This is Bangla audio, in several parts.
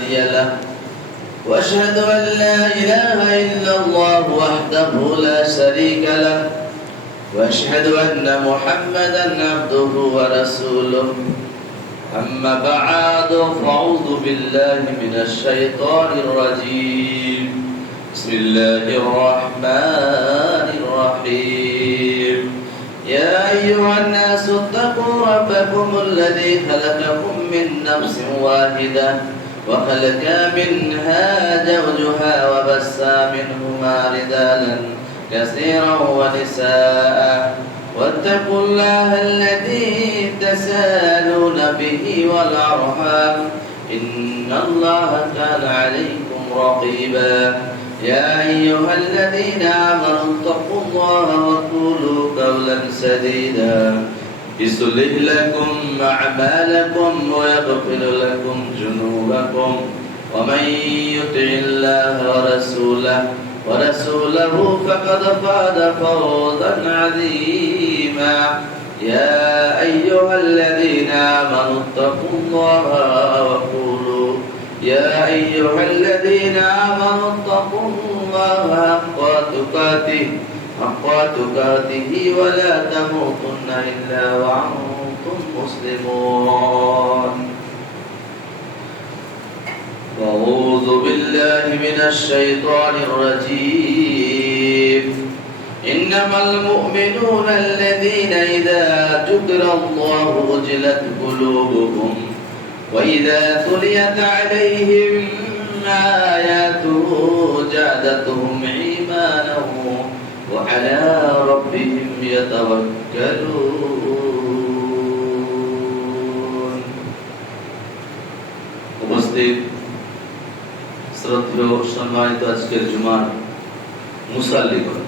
هادي له وأشهد أن لا إله إلا الله وحده لا شريك له وأشهد أن محمدا عبده ورسوله أما بعد فأعوذ بالله من الشيطان الرجيم بسم الله الرحمن الرحيم يا أيها الناس اتقوا ربكم الذي خلقكم من نفس واحدة وخلق منها زوجها وبث منهما رجالا كثيرا ونساء واتقوا الله الذي تساءلون به والأرحام إن الله كان عليكم رقيبا يا أيها الذين آمنوا اتقوا الله وقولوا قولا سديدا يصلح لكم أعمالكم ويغفر لكم ذنوبكم ومن يطع الله ورسوله فقد فاز فوزا عظيما يا أيها الذين آمنوا اتقوا الله حق تقاته ولا تموتن إلا وأنتم مسلمون أعوذ بالله من الشيطان الرجيم إنما المؤمنون الذين إذا ذكر الله وجلت قلوبهم وإذا تليت عليهم آياته زادتهم إيمانا وعلى ربهم يتوكلون উপস্থিত শ্রদ্ধেয় সম্মানিত আজকের জুমার মুসাল্লিগণ,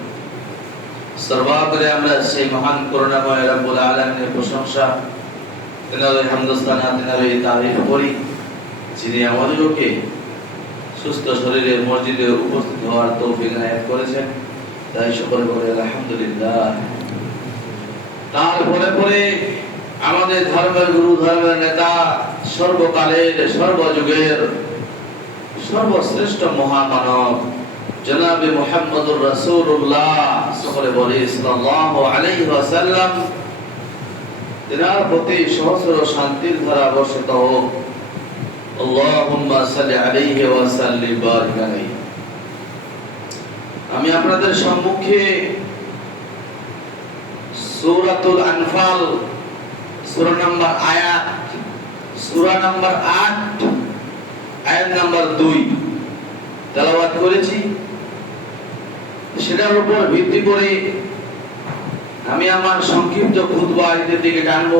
সর্বাগ্রে আমরা সেই মহান করুণাময় রব্বুল আলামিনের প্রশংসা, তেনার হামদোস্তানা, তেনার তারিফ করি, যিনি আমাদেরকে সুস্থ শরীরে মসজিদে উপস্থিত হওয়ার তৌফিক এনায়েত করেছেন। তাই সকলে বলে আলহামদুলিল্লাহ। তারপরে পরে আমাদের ধর্মের গুরু, ধর্মের নেতা, সর্বকালের সর্বযুগের সর্বশ্রেষ্ঠ মহামানব জনাবে মুহাম্মদুর রাসূলুল্লাহ সকলে বলে সাল্লাল্লাহু আলাইহি ওয়াসাল্লাম, তেনার প্রতি সহস্র শান্তির ধারা বর্ষিত হোক। আল্লাহুম্মা সাল্লি আলাইহি ওয়া সাল্লিম বারিক আলাইহি। আমি আপনাদের সম্মুখে সূরাতুল আনফাল সূরা নাম্বার 8 আয়াত নাম্বার 2 তেলাওয়াত করেছি। সেটার উপর ভিত্তি করে আমি আমার সংক্ষিপ্ত খুতবা এর দিকে টানবো।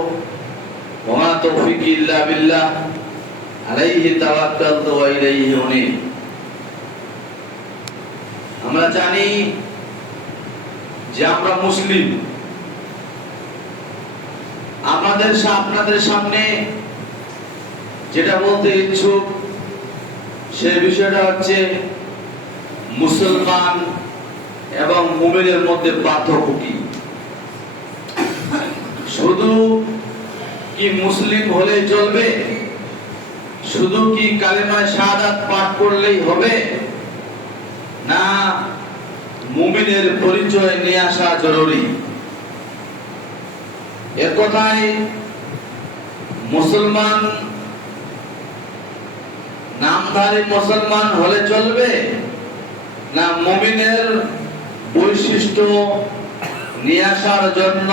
ওয়া মা তাওফীকি ইল্লা বিল্লাহ আলাইহি তাওয়াক্কালতু ওয়া ইলাইহি উনীব। আমরা জানি যে আমরা মুসলিম। আপনাদের সামনে যেটা বলতে ইচ্ছুক সে বিষয়টা হচ্ছে মুসলমান এবং মুমিনের মধ্যে পার্থক্য কি। শুধু কি মুসলিম হলেই চলবে? শুধু কি কালেমায়ে শাহাদাত পাঠ করলেই হবে? না, মুমিনের পরিচয় নিয়ে আসা জরুরি। এর কথায় মুসলমান, নামধারী মুসলমান হলে চলবে, না মুমিনের বৈশিষ্ট্য নিয়ে আসার জন্য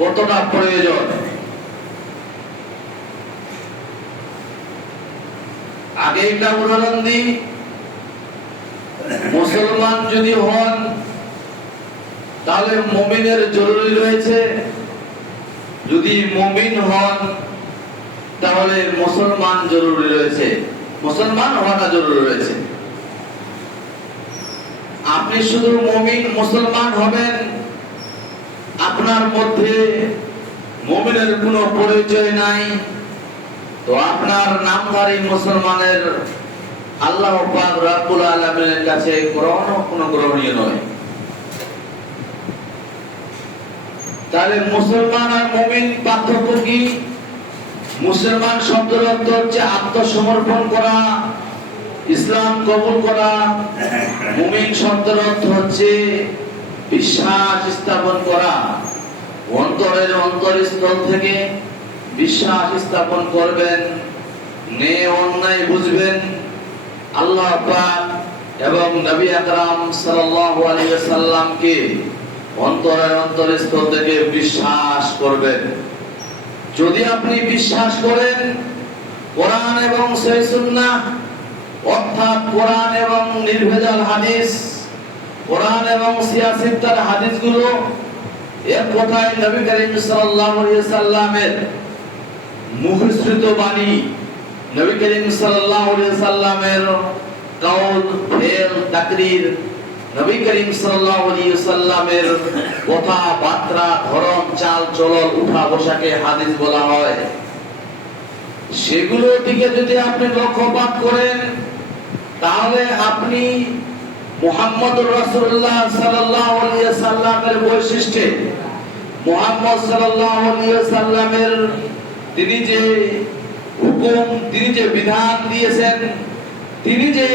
কতটা প্রয়োজন? আগে একটা উদাহরণ দিই। মুসলমান যদি হন তাহলে মুমিনের জরুরি রয়েছে, যদি মুমিন হন তাহলে মুসলমান জরুরি রয়েছে, মুসলমান হওয়াটা জরুরি রয়েছে। আপনি শুধু মুমিন মুসলমান হবেন, আপনার মধ্যে মুমিনের কোনো পরিচয় নাই, তো আপনার নামধারী মুসলমানের আল্লাহ পাক রব্বুল আলামিনের কাছে কোনো গ্রহণীয় নয়। তাহলে মুসলমান আর মুমিন পার্থক্য কি? মুসলমান শব্দের অর্থ হচ্ছে আত্মসমর্পণ করা, ইসলাম কবুল করা। মুমিন শব্দের অর্থ হচ্ছে বিশ্বাস স্থাপন করা, অন্তরের অন্তরস্থল থেকে বিশ্বাস স্থাপন করবেন, ন্যায় অন্যায় বুঝবেন, আল্লাহ পাক এবং নবী আকরাম সাল্লাল্লাহু আলাইহি ওয়াসাল্লামকে অন্তরের অন্তরস্থল থেকে বিশ্বাস করবেন। যদি আপনি বিশ্বাস করেন কোরআন এবং সহিহ সুন্নাহ, অর্থাৎ কোরআন এবং নির্ভেজাল হাদিস, কোরআন এবং সিয়াসিত্তার হাদিসগুলো এক কথায় নবী করিম সাল্লাল্লাহু আলাইহি ওয়াসাল্লামের মুখসৃত বাণী, নবী করিম সাল্লাল্লাহু আলাইহি ওয়াসাল্লামের কাউল, ফেল, তাকরীর, নবী করিম সাল্লাল্লাহু আলাইহি ওয়াসাল্লামের কথাবার্তা, ধরন, চাল চলন, উঠা বসাকে হাদিস বলা হয়। সেগুলোর দিকে যদি আপনি লক্ষ্যপাত করেন তাহলে আপনি মুহাম্মদুর রাসূলুল্লাহ সাল্লাল্লাহু আলাইহি ওয়াসাল্লামের বৈশিষ্ট্যে, মুহাম্মদ সাল্লাল্লাহু আলাইহি ওয়াসাল্লামের তিনি যে হুকুম, তিনি যে বিধান দিয়েছেন, তিনি যে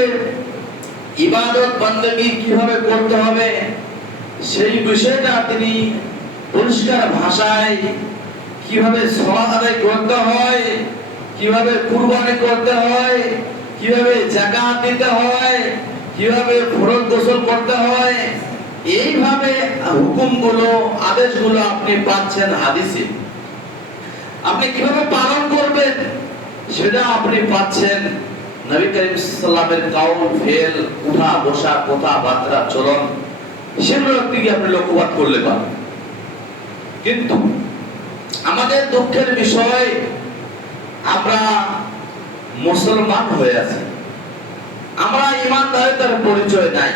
ইবাদত বান্দেগী কিভাবে করতে হবে সেই বিষয়টা তিনি পরিষ্কার ভাষায়, কিভাবে সালাত আদায় করতে হয়, কিভাবে কুরবানি করতে হয়, কিভাবে যাকাত দিতে হয়, কিভাবে ফরজ গোসল করতে হয়, এইভাবে হুকুমগুলো, আদেশগুলো আপনি পাচ্ছেন হাদিসে। আপনি কিভাবে পালন করবেন সেটা আপনি পাচ্ছেন নবী করিম সাল্লাল্লাহু আলাইহি ওয়াসাল্লামের কাউল, ফেল, উঠা বসা, কথাবার্তা, চলন, সেগুলোর দিকে আপনি লক্ষ্যপাত করলে পাবেন। কিন্তু আমাদের দুঃখের বিষয়, আমরা মুসলমান হয়ে আছি, আমরা ঈমানদারিতার পরিচয় নাই।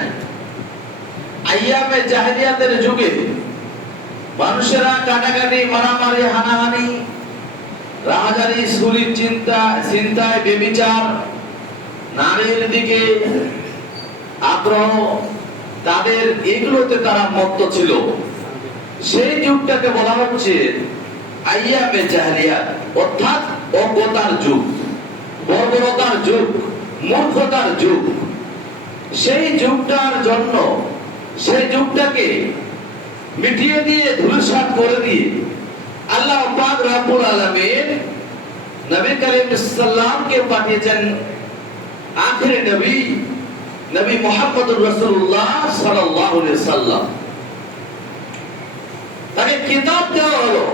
আইয়ামে জাহেলিয়াতের যুগে মানুষেরা কাটাকাটি, মারামারি, হানাহানি, রাহাজানি, চুরি, চিন্তায়, ব্যভিচার, নারীর দিকে আগ্রহ, তাদের এগুলোতে তারা মত্ত ছিল। সেই যুগটাকে বলা হচ্ছে আইয়ামে জাহেলিয়াত, অর্থাৎ অজ্ঞতার যুগ, বর্বরতার যুগ, মূর্খতার যুগ। সেই যুগটার জন্য, সেই যুগটাকে মিটিয়ে দিয়ে, ধূলিসাৎ করে দিয়ে আল্লাহ পাক রব্বুল আলামিন নবী করিম সাল্লামকে পাঠিয়েছেন আখিরি নবী, নবী মুহাম্মদুর রাসূলুল্লাহ সাল্লাল্লাহু আলাইহি ওয়াসাল্লাম। তাকে কিতাব দেওয়া হলো।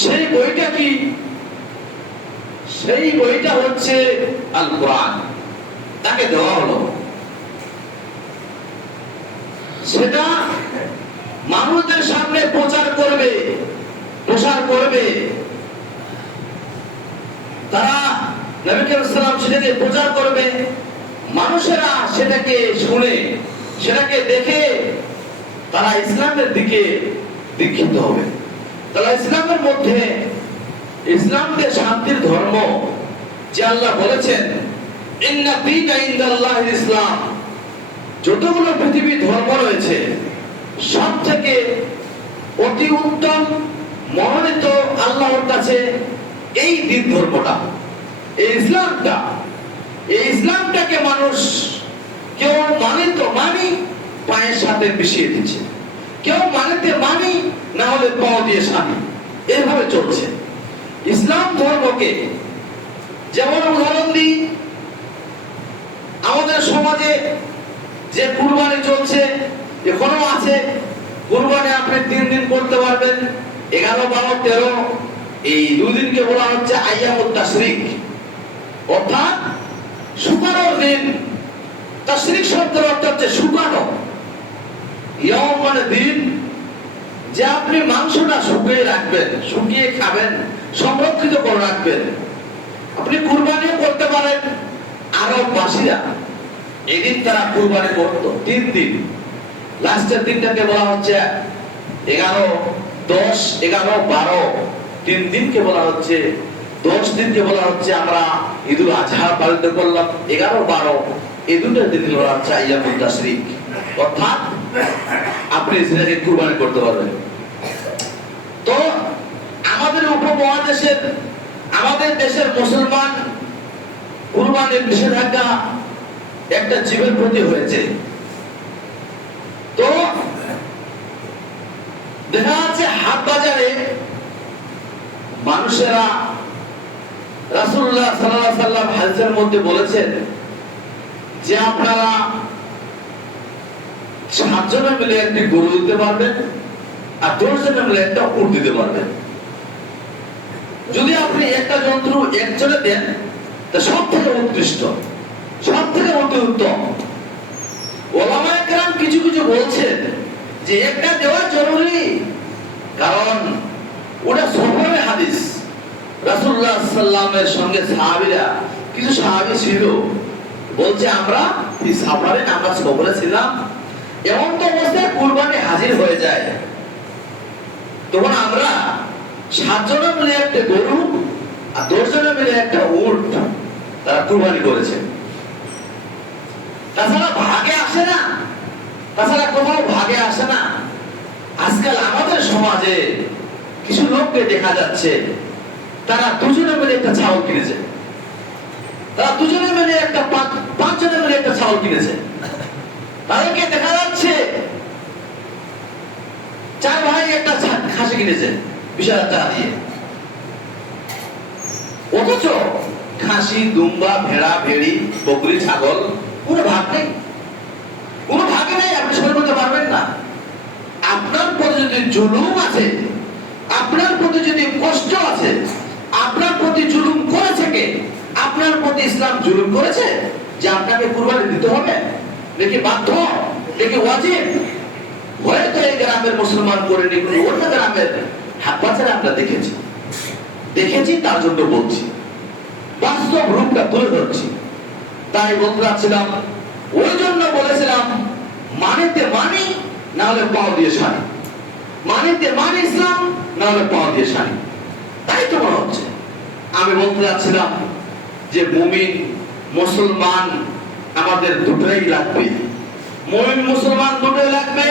সেই বইটা কি? সেই বইটা হচ্ছে আল কোরআন। তাকে দেওয়া হলো, সেটা মানুষদের সামনে প্রচার করবে, প্রসার করবে। তারা নবী করিম সাল্লাল্লাহু আলাইহি ওয়াসাল্লাম সেটাকে প্রচার করবে, মানুষেরা সেটাকে শুনে, সেটাকে দেখে তারা ইসলামের দিকে দীক্ষিত হবে। তারা ইসলামের মধ্যে, ইসলাম যে শান্তির ধর্ম, যে আল্লাহ বলেছেন ইন্না দীনা ইনদাল্লাহিল ইসলাম, যতগুলো পৃথিবীর ধর্ম রয়েছে সব থেকে অতি উত্তম, মনোনীত আল্লাহর কাছে এই দ্বীন ধর্মটা, এই ইসলামটা। এই ইসলামটাকে মানুষ কেউ মানি পায়ের সাথে মিশিয়ে দিচ্ছে, কেউ মানি না হলে পাও দিয়ে সানি, এইভাবে চলছে। ইসলাম ধর্মকে যেমন উদাহরণ দিই, আমাদের সমাজে যে কুরবানি চলছে, এখনো আছে। কুরবানি আপনি 3 দিন করতে পারবেন, 11, 12, 13, এই 2 দিনকে বলা হচ্ছে আইয়ামুত তাশরিক, অর্থাৎ শুকানোর দিন। তাশরিক শব্দের অর্থ হচ্ছে শুকানো। ইয়াম মানে দিন, যে আপনি মাংসটা শুকিয়ে রাখবেন, শুকিয়ে খাবেন, সংরক্ষিত করে রাখবেন। আপনি কুরবানিও করতে পারেন। আরববাসীরা এদিন তারা কুরবানি করত 3 দিন। লাস্টের দিনটাকে বলা হচ্ছে 11, 10, 11, 12, 3 দিনকে বলা হচ্ছে, 10 দিনকে বলা হচ্ছে আমরা ঈদুল আজহা পালিত করলাম। 11, 12 এই দুটো দিন বলা হচ্ছে আইয়ামুত তাশরিক, অর্থাৎ আপনি সেটাকে কুরবানি করতে পারবেন। তো আমাদের উপমহাদেশের আমাদের দেশের মুসলমান কুরবানির নিষেধাজ্ঞা একটা জীবের প্রতি হয়েছে। তো দেখা যাচ্ছে হাট বাজারে মানুষেরা রাসূলুল্লাহ সাল্লাল্লাহু আলাইহি ওয়াসাল্লাম হাদিসের মধ্যে বলেছেন যে আপনারা 7 জনে মিলে একটি গরু দিতে পারবেন আর 10 জনে মিলে একটা উট দিতে পারবেন। যদি আপনি একটা জন্তু একজনে দেন তা সব থেকে উৎকৃষ্ট, সব থেকে অতি উত্তম। ওলামায়ে কেরাম কিছু কিছু বলছেন যে একটা দেওয়া জরুরি, কারণ ওটা সফরের হাদিস। রাসূলুল্লাহ সাল্লাল্লাহু আলাইহি ওয়াসাল্লামের সঙ্গে সাহাবীরা, কিছু সাহাবী ছিল, বলছে আমরা এই সফরে, আমরা সফরে ছিলাম, এমন তো অবস্থায় কুরবানি হাজির হয়ে যায়, তখন আমরা 7 জনে মিলে একটা গরু আর 10 জনে মিলে একটা উট তারা কুরবানি করেছে। তাছাড়া ভাগে আসে না, তাছাড়া কোথাও ভাগে আসে না। আজকাল আমাদের সমাজে কিছু লোককে দেখা যাচ্ছে তারা 2 জনে মিলে একটা ছাগল কিনেছে, তারা 2 জনে মিলে একটা 5 জনে মিলে একটা ছাগল কিনেছে। তাদেরকে দেখা যাচ্ছে 4 ভাই একটা খাসি কিনেছে 20,000 টাকা দিয়ে, অথচ খাসি, দুম্বা, ভেড়া, ভেড়ি, বকরি, ছাগল কোনো ভাগ নেই, কোনো ভাগ নেই। আপনি সরে করতে পারবেন না। আপনার প্রতি যদি জুলুম আছে, আপনার প্রতি যদি কষ্ট আছে, আপনার প্রতি জুলুম করেছে কে? আপনার প্রতি ইসলাম জুলুম করেছে যে আপনাকে কুরবানি দিতে হবে? নাকি বাধ্য, নাকি ওয়াজিব? হয়তো এই গ্রামের মুসলমান করে নি, অন্য গ্রামের বাচ্চারা আমরা দেখেছি, তার জন্য বলছি, বাস্তব রূপটা তুলে ধরছি। তাই বলতে চাচ্ছিলাম, ওই জন্য বলেছিলাম মানিতে মানি, না হলে পাও দিয়ে সানি। মানিতে মানি ইসলাম, না হলে পাও দিয়ে সানি। তাই তো মনে হচ্ছে। আমি বলতে চাচ্ছিলাম যে মুমিন মুসলমান আমাদের দুটোই লাগবে, মুমিন মুসলমান দুটোই লাগবে।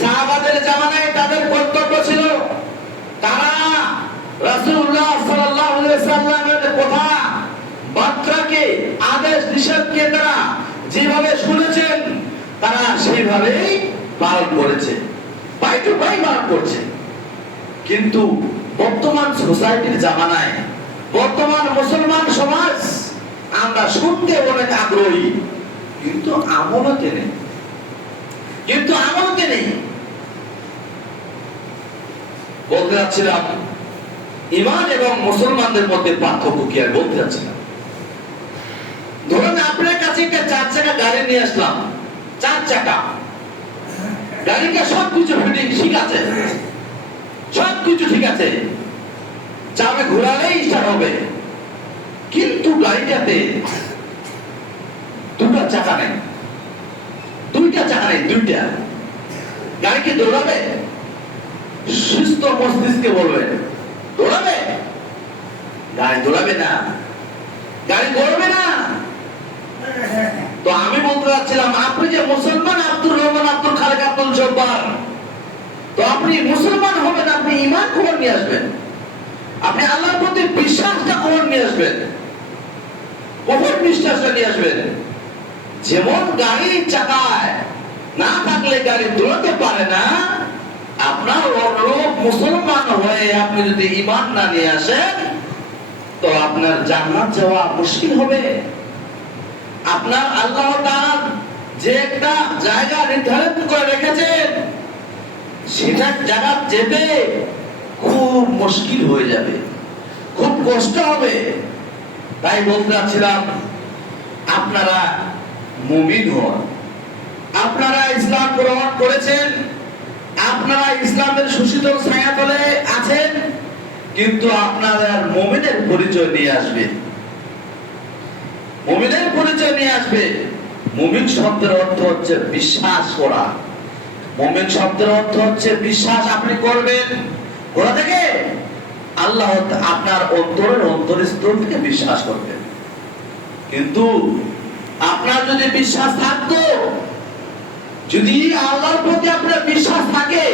সাহাবাদের জামানায় তাদের কর্তব্য ছিল, তারা রাসূলুল্লাহ সাল্লাল্লাহু আলাইহি ওয়াসাল্লামের কথা বার্তাকে, আদেশ নিষেধকে তারা যেভাবে শুনেছেন তারা সেইভাবেই পালন করেছে, বাই টু বাই পালন করছে। কিন্তু বর্তমান সোসাইটির জামানায়, বর্তমান মুসলমান সমাজ, আমরা শুনতে অনেক আগ্রহী, কিন্তু আমলতে নেই, বলতে যাচ্ছিলাম ঈমান এবং মুসলমানদের মধ্যে পার্থক্য কি আর বলতে যাচ্ছিলাম। ধরুন আপনার কাছে একটা 4 চাকা গাড়ি নিয়ে আসলাম, 4 চাকা গাড়িটা সবকিছু ফিটিং ঠিক আছে, সবকিছু ঠিক আছে, চাপে ঘোরালেই স্টার্ট হবে, কিন্তু গাড়িটাতে 2টা চাকা নেই, 2টা চাকা নেই, 2টা। গাড়ি কি দৌড়াবে? সুস্থ মস্তিষ্কে বলবেন দৌড়াবে? গাড়ি দৌড়াবে না, গাড়ি দৌড়বে না। তো আমি বলতে চাচ্ছিলাম, আপনি যে মুসলমান, আব্দুর রহমান, আব্দুল খালেক, আব্দুল জব্বার, তো আপনি মুসলমান হবেন, আপনি ঈমান কখন নিয়ে আসবেন? আপনি আল্লাহর প্রতি বিশ্বাসটা কখন নিয়ে আসবেন? কখন বিশ্বাসটা নিয়ে আসবেন? যেমন গাড়ির চাকায় না থাকলে গাড়ি দৌড়াতে পারে না, আপনার অনুরূপ মুসলমান হয়ে আপনি যদি ঈমান না নিয়ে আসেন তো আপনার জান্নাত যাওয়া মুশকিল হবে। আপনার আল্লাহ তাআলা যে একটা জায়গা নির্ধারণ করে রেখেছেন, সেটা জায়গা যেতে খুব মুশকিল হয়ে যাবে, খুব কষ্ট হবে। তাই বলতে চাচ্ছিলাম, আপনারা মুমিন হন, আপনারা ইসলাম গ্রহণ করেছেন, আপনারা ইসলামের সুশীতল ছায়াতলে আছেন, কিন্তু আপনারা মুমিনের পরিচয় নিয়ে আসবেন, মুমিনের পরিচয় নিয়ে আসবে। মুমিন শব্দের অর্থ হচ্ছে বিশ্বাস করা, মুমিন শব্দের অর্থ হচ্ছে বিশ্বাস আপনি করবেন। কোথা থেকে? আল্লাহ আপনার অন্তরের অন্তরস্থল থেকে বিশ্বাস করবেন। কিন্তু আপনার যদি বিশ্বাস থাকতো, যদি আল্লাহর প্রতি আপনার বিশ্বাস থাকে,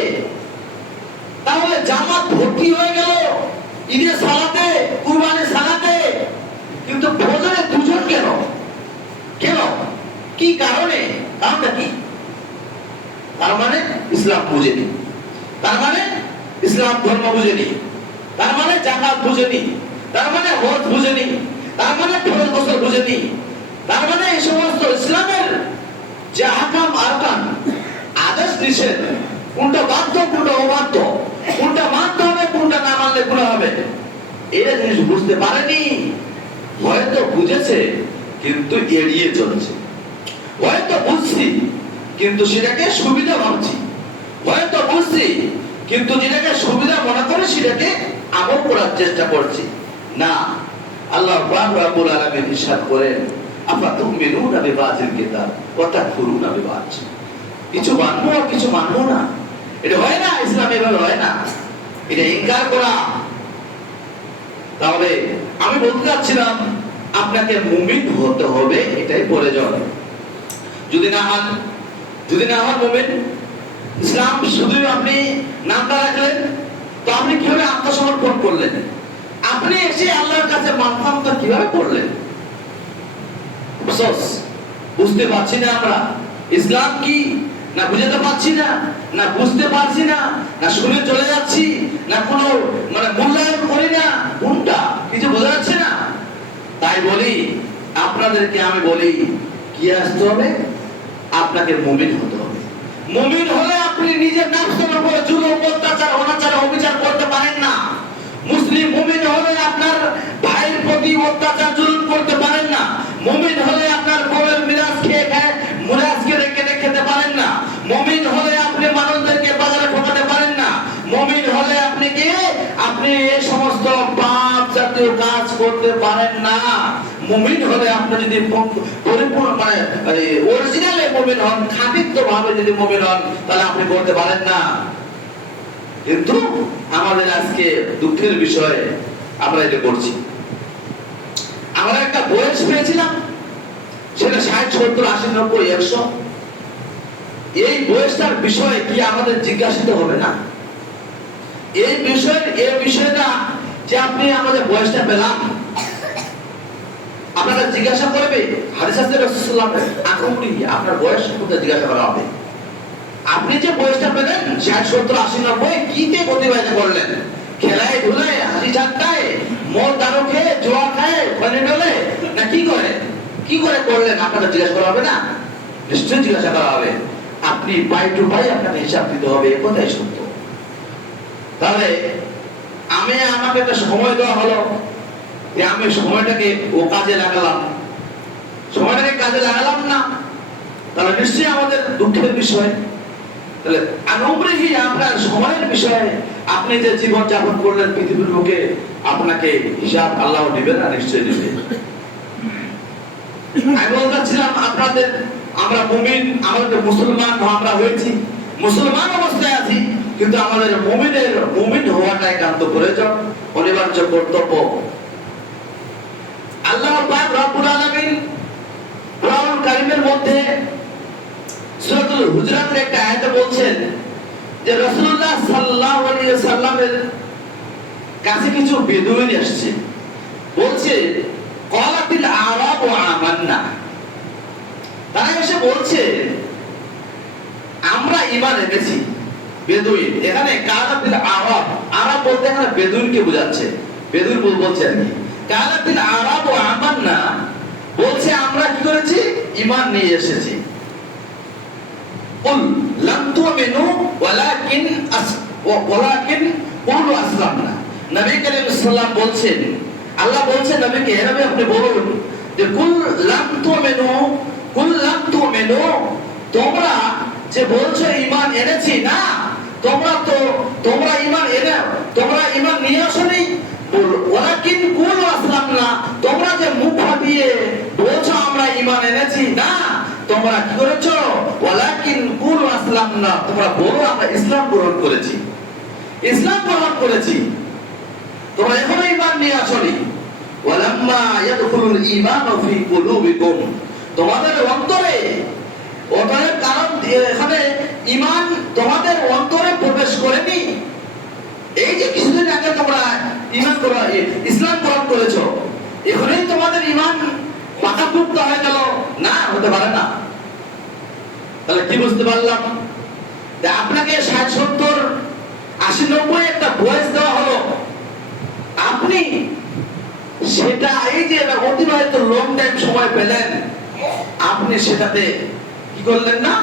তাহলে জামাত ভর্তি হয়ে গেল, ঈদের সালাতে, কুরবানির সালাতে, কিন্তু ফজরে দুজন কেন? কেন? কি কারণে? কারণটা কি? তার মানে ইসলাম বুঝেনি, তার মানে ইসলাম ধর্ম বুঝেনি, তার মানে জাকাত বুঝেনি, তার মানে হজ বুঝেনি, তার মানে ফরজ গোসল বুঝেনি, তার মানে এই সমস্ত ইসলামের যে আহকাম আরকান, আদেশ নিষেধ, কোনটা বাধ্য কোনটা অবাধ্য, কোনটা মানতে হবে কোনটা না মানলে গুনাহ হবে, এটা জিনিস বুঝতে পারেনি। হয়তো বুঝেছে কিন্তু এড়িয়ে চলছে, হয়তো বুঝছি কিন্তু সেটাকে সুবিধা ভাবছি, হয়তো বুঝছি কিন্তু যেটাকে সুবিধা মনে করে সেটাকে আমল করার চেষ্টা করছি না। আল্লাহ পাক রব্বুল আলামিন ইরশাদ করেন, আফাতুমিনুনা বিবাযিল কিতাব ওয়া তাকফুরুনা বিবায। কিছু মানবো আর কিছু মানবো না, এটা হয় না। ইসলাম এভাবে হয় না, এটা ইনকার করা। তাহলে আমি বলতে চাচ্ছিলাম আপনাকে মুমিন হতে হবে, এটাই প্রয়োজন। যদি না হন মুমিন, ইসলাম শুধু আপনি নামটা রাখলেন, তো আপনি কিভাবে আত্মসমর্পণ করলেন? আপনি এসে আল্লাহর কাছে মাথা কিভাবে করলেন? আফসোস, বুঝতে পারছি না আমরা ইসলাম কি, না বুঝতে পারছি না, না বুঝতে পারছি না, না শুনে চলে যাচ্ছি, না কোনো মূল্যায়ন করি না, কোনটা কিছু বোঝা যাচ্ছে না। তাই বলি আপনাদেরকে, আমি বলি কি আসতে হবে? আপনাকে মুমিন হতে হবে। মুমিন হলে আপনি নিজের নফসের উপরে জুলুম, অত্যাচার, অনাচার, অবিচার করতে পারেন না। মুসলিম মুমিন হলে আপনার ভাইয়ের প্রতি অত্যাচার জুলুম করতে পারেন না। মুমিন হলে আপনার বউয়ের মিরাজকে রেখে খেতে পারেন না। মুমিন হলে আপনি মানুষদেরকে বাজারে ঠকাতে পারেন না। মুমিন হলে আপনি এই সমস্ত পাপ জাতীয় কাজ করতে পারেন না। মুমিন হলে আপনি যদি পরিপূর্ণ অরিজিনালি মুমিন হন, খাঁটিত্ব ভাবে যদি মুমিন হন, তাহলে আপনি করতে পারেন না। কিন্তু আমাদের আজকে দুঃখের বিষয়, আমরা এটা করছি। আমরা একটা বয়স পেয়েছিলাম, সেটা 60, 70, 80, 90, 100। এই বয়সটার বিষয়ে কি আমাদের জিজ্ঞাসিত হবে না? এই বিষয়টা যে আপনি আমাদের বয়সটা পেলাম, আপনারা জিজ্ঞাসা করবে, হাদিস আছে রাসূলুল্লাহ আকুমরি, আপনার বয়স কোথায় জিজ্ঞাসা করা হবে? আপনি যে বয়সটা পেলেন 60, 70, 80, 90, কিতে অতিবাহিত করলেন? খেলায় ধুলায়, হাসি ঠাট্টায়, মদ দারু খেয়ে, জোয়া খায়, খনি ডলে, না কি করে করলেন? আপনারা জিজ্ঞাসা করা হবে না? নিশ্চয়ই জিজ্ঞাসা করা হবে। আপনি পাই টু পাই আপনাকে হিসাব দিতে হবে, এ কথাই সত্য। তাহলে আমাকে একটা সময় দেওয়া হলো, যে আমি সময়টাকে কাজে লাগালাম, সময়টাকে কাজে লাগালাম না, তাহলে নিশ্চয়ই আমাদের দুঃখের বিষয়। তাহলে অনুব্রহী আপনার সময়ের বিষয়ে আপনি যে জীবন যাপন করলেন পৃথিবীর বুকে, আপনাকে হিসাব আল্লাহ দিবেন, না নিশ্চয়ই দিবেন। আমি বলতেছিলাম আপনাদের, আমরা মুমিন, আমাদের মুসলমান আমরা হয়েছি, মুসলমান অবস্থায় আছি, কিন্তু আমাদের মুমিন হওয়াটা একান্ত প্রয়োজন, অনিবার্য কর্তব্য। আল্লাহ পাক রব্বুল আলামিন কোরআনুল কারীমের মধ্যে সূরাতুল হুজরাতের একটা আয়াতে বলছেন যে রাসূলুল্লাহ সাল্লাল্লাহু আলাইহি ওয়াসাল্লামের কাছে কিছু বেদুইন আসছে, বলছে ক্বালাতিল আরাবু আমান্না। তারা এসে বলছে আমরা ঈমান এনেছি। বেদুইন, এখানে ক্বালাতিল আরাব বলতে এখানে বেদুইনকে বোঝাচ্ছে। বেদুইন বলছে আর কি, ক্বালাতিল আরাবু আমান্না বলছে আমরা কি করেছি? ঈমান নিয়ে এসেছি। কুল লাম তুমিনু ওয়ালাকিন কুলু আসলামনা। নবী করিম সাল্লাল্লাহু বলছেন, আল্লাহ বলছেন নবীকে, হে নবী আপনি বলুন যে কুল লাম তুমিনু, তোমরা যে বলছো ঈমান এনেছি, না, তোমরা ঈমান নিয়ে আসোনি। ওয়ালাকিন কুলু আসলামনা, তোমরা যে মুখ ফাটিয়ে বলছো আমরা ঈমান এনেছি, না, তোমরা কি করেছো? ওয়ালাকিন কুলু আসলামনা, তোমরা বলো আমরা ইসলাম গ্রহণ করেছি। তোমরা এখনো ঈমান নিয়ে আসোনি। ওয়ালাম্মা ইয়াদখুলুল ঈমানু ফি কুলুবিকুম, তোমাদের অন্তরে, কারণ এখানে ঈমান তোমাদের অন্তরে প্রবেশ করেনি, এই যে কিছুদিন আগে তোমরা ইসলাম গ্রহণ করেছো, এখানেই তোমাদের ঈমান পাকাপোক্ত হয়ে গেল? না, হতে পারে না। তাহলে কি বুঝতে পারলাম? যে আপনাকে 60, 70, 80, 90 একটা বয়স দেওয়া হলো, আপনি সেটা এই যে অতিবাহিত লং টাইম সময় পেলেন, আপনি সেটাতে কি করলেন না,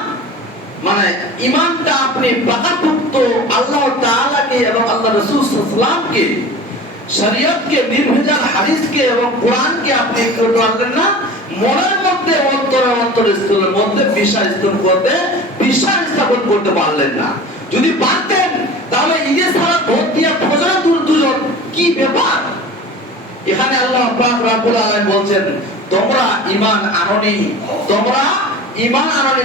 মানে ঈমানটা আপনি পাকাপোক্ত আল্লাহ তাআলাকে এবং আল্লাহ রাসূল সাল্লাল্লাহু আলাইহি ওয়াসাল্লামকে, শরীয়তকে, নির্ভেজাল হাদিসকে এবং কোরআনকে আপনি কি করতে পারলেন না, মনের মধ্যে অন্তরস্থলের মধ্যে বিশ্বাস স্থাপন করতে পারলেন না। যদি পারতেন তাহলে ঈদের সালাত ভোট দিয়ে ফজর দুজন কি ব্যাপার? এখানে আল্লাহ পাক রব্বুল আলামিন বলছেন, তোমরা ঈমান আনোনি,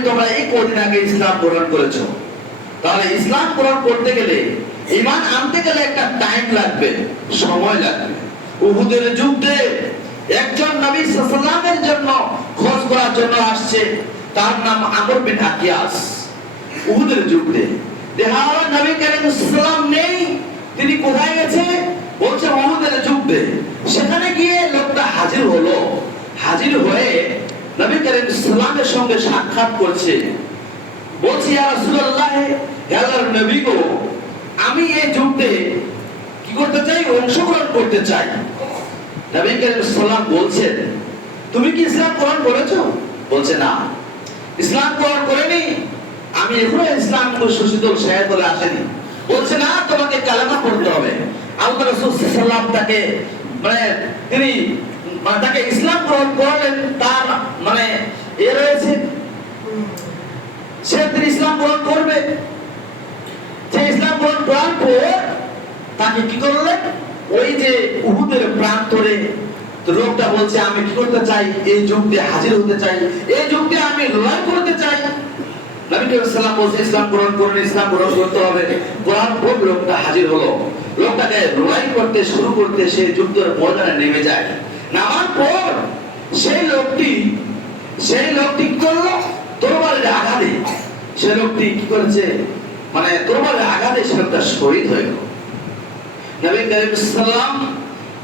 তোমরা এই কদিন আগে ইসলাম গ্রহণ করেছো। তাহলে ইসলাম গ্রহণ করতে গেলে, ঈমান আনতে গেলে একটা টাইম লাগবে, সময় লাগবে। উহুদের যুদ্ধে একজন নবী সাল্লাল্লাহু আলাইহি ওয়াসাল্লামের জন্য খোঁজ করার জন্য আসছে, তার নাম আমর বিন আকিয়াস। উহুদের যুদ্ধে দেখা হলো নবী করিম সাল্লাল্লাহু আলাইহি ওয়াসাল্লাম নেই, তিনি কোথায় গেছে? বলছে উহুদের যুদ্ধে। সেখানে গিয়ে লোকটা হাজির হলো, হাজির হয়ে নবী করিম সাল্লাল্লাহু আলাইহি ওয়াসাল্লামের সঙ্গে সাক্ষাৎ করছে। বলছে, ইয়া রাসূলুল্লাহ, হে আল্লাহর নবী গো, আমি এই যুদ্ধে কি করতে চাই? অংশগ্রহণ করতে চাই। নবী করিম সাল্লাল্লাহু আলাইহি ওয়াসাল্লাম বলছেন, তুমি কি ইসলাম গ্রহণ করেছো? বলছে, না, ইসলাম গ্রহণ করিনি, আমি এখনো ইসলাম সুশীতল শাহাদাতে আসেনি। বলছে, না, তোমাকে কালেমা পড়তে হবে। আল্লাহ রাসূল সাল্লাল্লাহু আলাইহি ওয়াসাল্লাম তাকে তাকে ইসলাম গ্রহণ করলেন, তার রয়েছে, সে তিনি ইসলাম গ্রহণ করবে। সে ইসলাম গ্রহণ করার পর তাকে কি করলেন? ওই যে উহুদের প্রান্তরে লোকটা বলছে, আমি কি করতে চাই? এই যুদ্ধে হাজির হতে চাই, এই যুদ্ধে আমি লড়াই করতে চাই। নবী করিম সাল্লাল্লাহু আলাইহি ওয়াসাল্লাম বলছে, ইসলাম গ্রহণ করুন, ইসলাম গ্রহণ করতে হবে। কোরআন পর লোকটা হাজির হলো, লোকটাকে লড়াই করতে শুরু করতে সে যুদ্ধের ময়দানে নেমে যায়। নামার পর সেই লোকটি কি করলো? তরবারির আঘাতে সে লোকটি কি করেছে? তরবারির আঘাতে সে লোকটা শহীদ হয়ে গেল। নবী করিম সাল্লাল্লাহু আলাইহি ওয়াসাল্লাম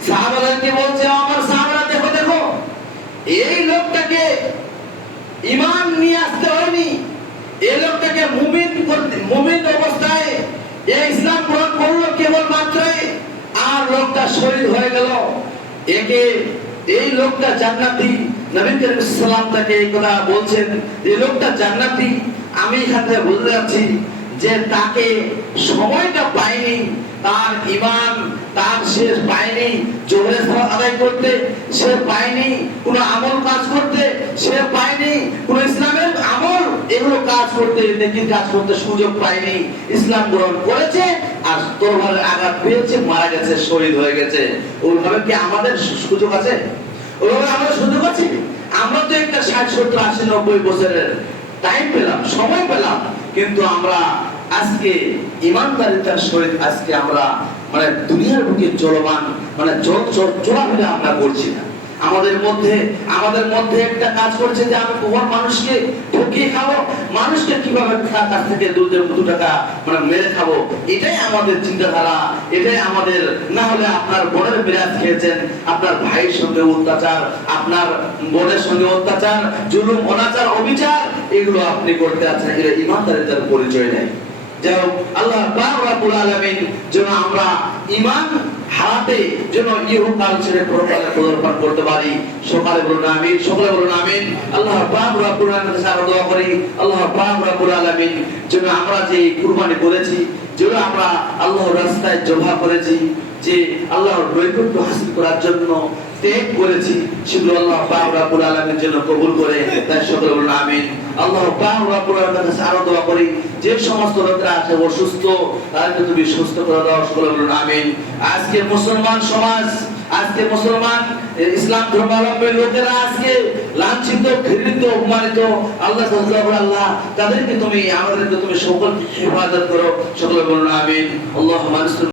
সাহাবাদেরকে বলছে, আমার সাহাবারা, দেখো দেখো, এই লোকটাকে ঈমান নিয়ে আসতে হয়নি, এই লোকটাকে মুমিন অবস্থায় এই ইসলাম গ্রহণ করলো কেবল মাত্রই, আর লোকটা শহীদ হয়ে গেল। এই লোকটা জান্নাতি। নবী করিম সাল্লাল্লাহু আলাইহি ওয়াসাল্লাম তাকে এই কথা বলছেন, এই লোকটা জান্নাতি। আমি এখান থেকে বুঝতে যাচ্ছি যে তাকে সময়টা পায়নি, তার ঈমান তার শেষ পায়নি জোহরের সালাত আদায় করতে, সে পায়নি কোন আমল কাজ করতে, সে পায়নি কোন ইসলামের আমল এগুলো কাজ করতে, নেকির কাজ করতে সুযোগ পায়নি। ইসলাম গ্রহণ করেছে আর তরবারির আঘাত পেয়েছে, মারা গেছে, শহীদ হয়ে গেছে। ওইভাবে কি আমাদের সুযোগ আছে? ওইভাবে আমাদের সুযোগ আছে? আমরা তো একটা 60, 70, 80, 90 বছরের টাইম পেলাম, সময় পেলাম, কিন্তু আমরা আজকে ইমানদারিতার সহিত আজকে আমরা দুনিয়ার বুকে চলমান চলাফেরা আমরা করছি না। আমাদের মধ্যে একটা কাজ করছে যে আমি কখন মানুষকে ঠকিয়ে খাবো, মানুষকে কিভাবে তার থেকে 2 টাকা মেরে খাবো, এটাই আমাদের চিন্তাধারা, এটাই আমাদের। না হলে আপনার বোনের বিরাট খেয়েছেন, আপনার ভাইয়ের সঙ্গে অত্যাচার, আপনার বোনের সঙ্গে অত্যাচার, জুলুম, অনাচার, অবিচার, এগুলো আপনি করতে আছেন, এটা ইমানদারিতার পরিচয় নেই। যাই হোক, আল্লাহ পাক রব্বুল আলামিন যেন আমরা ঈমান হারাতে যেন ইহকাল ছেড়ে পরকালে পদার্পণ করতে পারি। সকালে বলুন আমিন, সকলে বলুন আমিন। আল্লাহ পাক রব্বুল আলামিনের কাছে আমরা দোয়া করি, আল্লাহ পাক রব্বুল আলামিন যেন আমরা যে কুরবানি করেছি, যেন আমরা আল্লাহর রাস্তায় জবা করেছি, যে আল্লাহর নৈকট্য হাসিল করার জন্য ত্যাগ করেছি, সেগুলো আল্লাহ পাক রব্বুল আলামিন যেন কবুল করে। তাই সকলে বলুন আমিন। আল্লাহ পাক রব্বুল আলামিনের কাছে আরো দোয়া করি, যে সমস্ত লোকরা আছে অসুস্থ, তাদেরকে তুমি সুস্থ করে দাও, সকলে বলুন আমিন। আজকে মুসলমান সমাজ, আজকে মুসলমান ইসলাম ধর্মাবলম্বী লোকেরা আজকে লাঞ্ছিত, ঘৃণিত, অপমানিত, আল্লাহ তাদেরকে তুমি, আমাদেরকে তুমি সকলকে হেফাজত করো, সকলে বলুন আমিন। আল্লাহুম্মা